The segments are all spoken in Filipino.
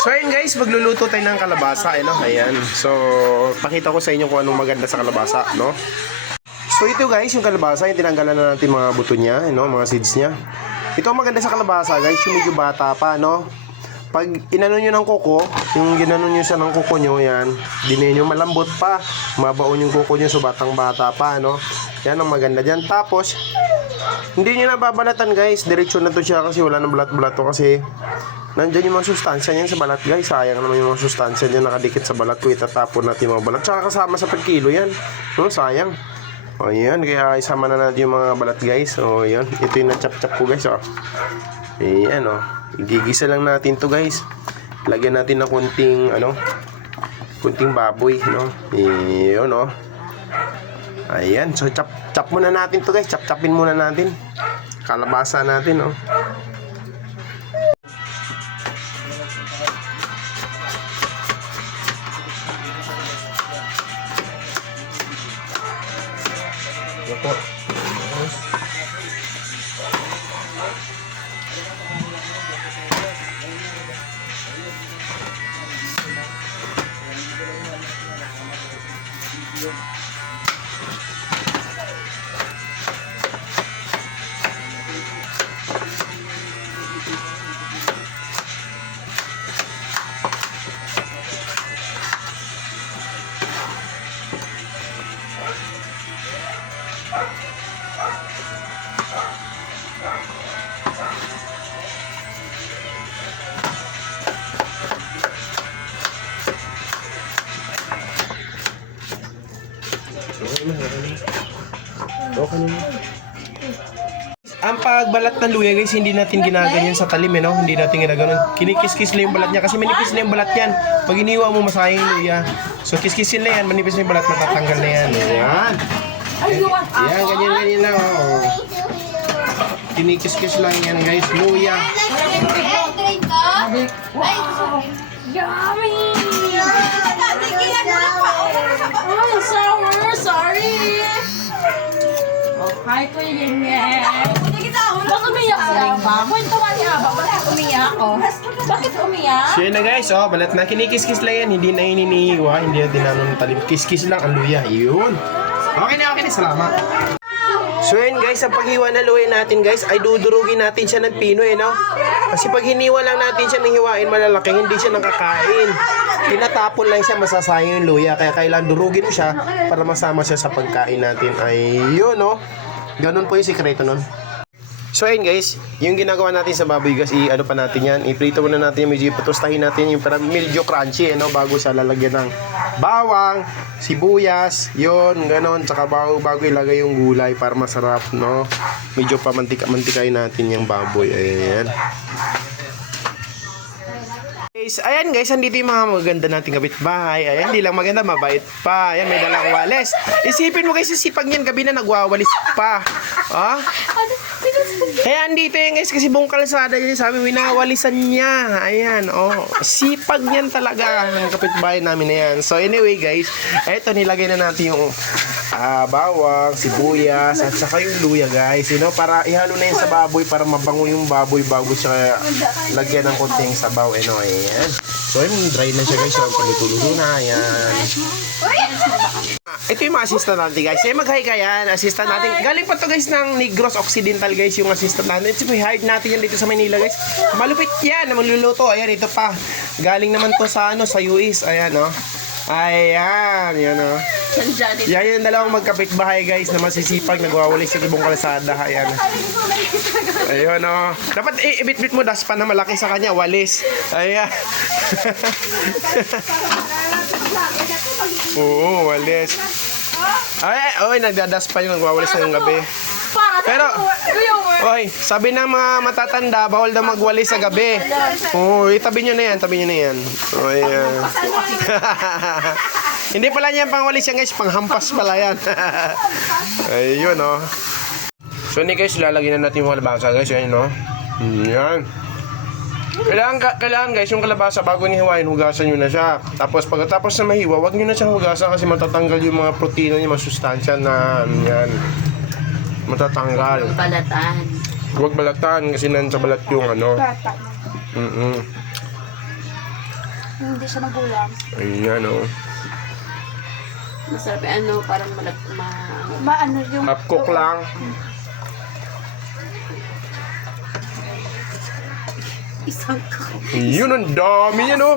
So ayun guys, magluluto tayo ng kalabasa, no? Ayan. So, pakita ko sa inyo kung anong maganda sa kalabasa, no? So ito guys, yung kalabasa, yung tinanggalan na natin mga buto niya, no? Mga seeds niya. Ito ang maganda sa kalabasa guys, yung medyo bata pa, no? Pag inano nyo ng kuko, yung ginano nyo siya ng kuko nyo, yan, dinin nyo malambot pa, mabaon yung kuko nyo, so batang bata pa, no? Yan ang maganda dyan. Tapos, hindi nyo nababalatan guys, diretso na to siya kasi wala nang balat-balat to kasi nandyan yung mga sustansya niyan sa balat guys. Sayang naman yung mga sustansya niyan nakadikit sa balat ko, itatapon natin yung mga balat. Tsaka kasama sa pagkilo yan, no? Sayang. O yan, kaya isama na natin yung mga balat guys. O yan, ito yung na-chop-chop ko guys, o. Ayan, o. Igigisa lang natin to guys. Lagyan natin ng kunting kunting baboy, no? Iyon, no? Ayan, so chop muna natin to guys. Chop-chopin muna natin kalabasa natin, no? Ito. Ang pagbalat ng luya guys, hindi natin ginaganyan sa talim, no? Hindi natin ginaganon. Kinikis-kis lang yung balat niya kasi manipis na yung balat yan. Pag iniwa mo, masayang yung luya. So kiskisin na yan, manipis na yung balat, matatanggal na yan. Ayan. Ayan, ganyan lang, oh. Kinikis-kis lang yan guys, luya. Yummy! Oh, sorry! Okay ko yun Bakit umiyak siya ba? Kwento ka niya ba? Bakit umiyak? Bakit umiyak? So yun na guys, oh, balat na. Kinikis-kis lang yan, hindi na ininiwa, hindi na dinano ng talim. Kiss-kiss lang ang luya, yun. Okay na, salamat. So yun guys, ang paghiwa na luya natin guys, ay dudurugin natin siya ng pinoy, no? Kasi pag hiniwa lang natin siya ng hiwain malalaki, hindi siya nakakain. Tinatapon lang siya, masasayang yung luya. Kaya kailangan durugin mo siya para masama siya sa pagkain natin. Ay yun, no? Ganun po yung sikreto nun. So ayun guys, yung ginagawa natin sa baboy guys, ano pa natin yan, iprito muna natin yung medyo patustahin natin yung para medyo crunchy, no? Bago sa lalagyan ng bawang, sibuyas, yon ganon, tsaka bago ilagay yung gulay para masarap, no? Medyo mantikain natin yung baboy, ayan. Ayan guys, andito yung mga maganda nating kapitbahay. Ayan, hindi lang maganda, mabait pa. Ayan, may dalang walis. Isipin mo guys, sipag niyan, gabi na nagwawalis pa. Ah? Kaya andito yan guys, kasi buong kalsada yun sabi, winawalisan niya. Ayan, oh. Sipag niyan talaga ng kapitbahay namin na yan. So anyway guys, eto nilagay na natin yung bawang, sibuyas, at saka yung luya guys. You know, para ihalo na yun sa baboy, para mabango yung baboy bago siya lagyan ng konting sabaw. Ano, ayan. So ayun, dry na siya guys. So paluto-luto na, ayan. Ito yung mga assistant natin guys. Mag-hi ka yan, assistant natin. Galing pa to guys ng Negros Occidental guys, yung assistant natin. Ito hired natin yan dito sa Manila guys. Malupit yan, magluluto. Ayan, ito pa. Galing naman to sa sa US. Ayan, oh. Ayan, yan, oh. Yan yung dalawang magkapitbahay guys na masisipag, nagwawalis sa ibang kalsada. Ayan. Ayun, oh. Dapat ibit-bit mo daspan na malaki sa kanya, walis. Ayan. Oo, walis. Ay, nagdadaspan yung nagwawalis ng gabi. Pero, oy, sabi ng mga matatanda, bawal daw magwalis sa gabi. Oo, tabi nyo na yan, tabi nyo na yan. O, ayan. Hindi pala niyan pangwalis yan guys, panghampas pala yan. Ayun, oh. So, ni guys, lalagyan na natin yung kalabasa guys, yan, no? Yan. Kailangan guys, yung kalabasa bago nihiwain, hugasan nyo na siya. Tapos pagkatapos na mahiwa, wag nyo na siyang hugasan kasi matatanggal yung mga protina niya, mga sustansya na yan. Matatanggal. Balatan. Huwag balatan kasi nandiyan sa balat yung Hindi siya magulang. Ayan, oh. Masarap ano, parang Maano yung... Half cook lang. isang Yun, ang dami yan, oh.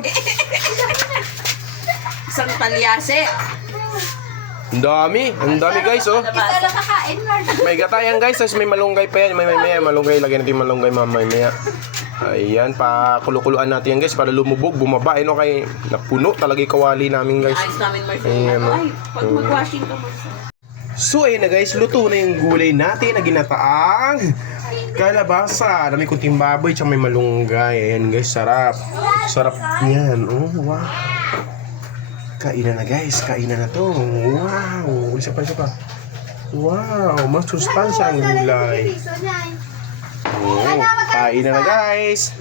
isang talyase. Ang dami guys, oh. Isa lang kakain, Lord. May gatayan guys, tapos may malunggay pa yan. May malunggay. Lagyan natin yung malunggay mamaya. Ayan, pakulukuloan natin yan guys para lumubog, bumaba. Ano kay napuno talaga yung kawali namin guys. Ayos namin, Marcy. Ayan, oh. Ay, pag mag-washing ka, Marcy. So ayun na guys, luto na yung gulay natin na ginataang kalabasa. Dami kunting baboy, tsaka may malunggay. Ayan guys, sarap. Sarap yan. Oh, wow. Kainan na guys, kainan na to. Wow, isa pa. Wow, mas sustansya ang gulay. Oh, kainan na guys.